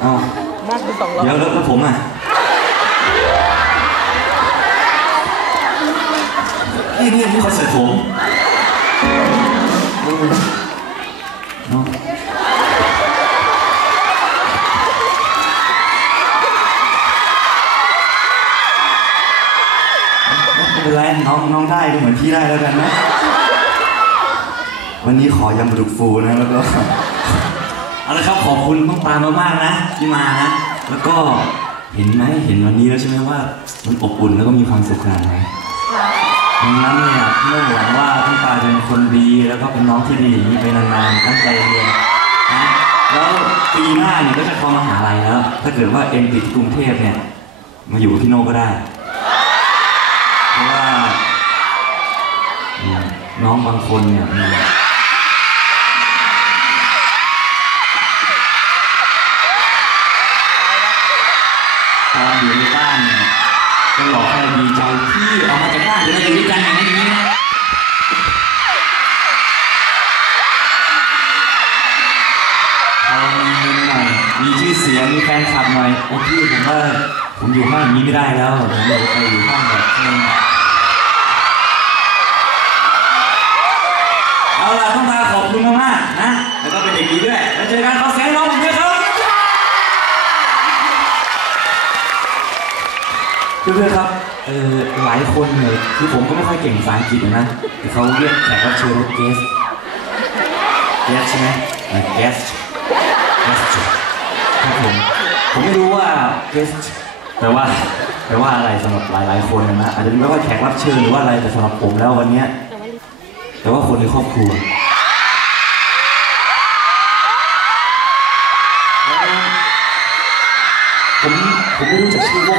เอามากเป็นสองรอบเดี๋ยวแล้วแล้วผมอะนี่นี่นี่คอนเสิร์ตผมเออเนาะไม่เป็นไรน้องน้องได้ดูเหมือนพี่ได้แล้วกันนะ วันนี้ขอยำปลาดุกฟูนะแล้วก็ เอาละครับขอบคุณน้องปามมากๆนะที่มานะ แล้วก็เห็นไหมเห็นวันนี้แล้วใช่ไหมว่ามันอบอุ่นแล้วก็มีความสุขขนาดไหนดังนั้นเนี่ยเมื่อหวังว่าน้อปาจะเป็นคนดีแล้วก็เป็นน้องที่ดีอย่างนี้ไปนานๆตั้งใจเรียนนะแล้วปีหน้าเนี่ยก็จะเข้ามหาลัยแล้ว ถ้าเกิดว่าเอ็มติดกรุงเทพเนี่ยมาอยู่กับพี่โน่ก็ได้เพราะว่าน้องบางคนเนี่ย ตอนอยู่ในบ้านเนี่ยก็หลอกให้เราดีใจพี่ออกมาจากบ้านเดี๋ยวเราอยู่ด้วยกันอย่างนี้อย่างนี้นะพอมีเงินหน่อยมีชื่อเสียงมีแฟนคลับหน่อยโอ้พี่ผมว่าผมอยู่ห้างนี้ไม่ได้แล้วผมอยากจะไปอยู่ห้องแบบนี้เอาล่ะต้องมาขอบคุณมากๆนะแล้วก็เป็นเด็กดีด้วยแล้วเจอกันขอเสียงร้องผมด้วย เพื่อนๆครับเออหลายคนเนี่ยคือผมก็ไม่ค่อยเก่งภาษาอังกฤษนะแต่เขาเรียกแขกรับเชิญว่าเกสเกสใช่ไหมเกสเกสครับผมผมไม่รู้ว่าเกสแปลว่าแปลว่าอะไรสำหรับหลายๆคนนะอาจจะไม่ว่าแขกรับเชิญหรือว่าอะไรแต่สำหรับผมแล้ววันเนี้ยแต่ว่าคนในครอบครัวผมผมไม่รู้จักชื่อวง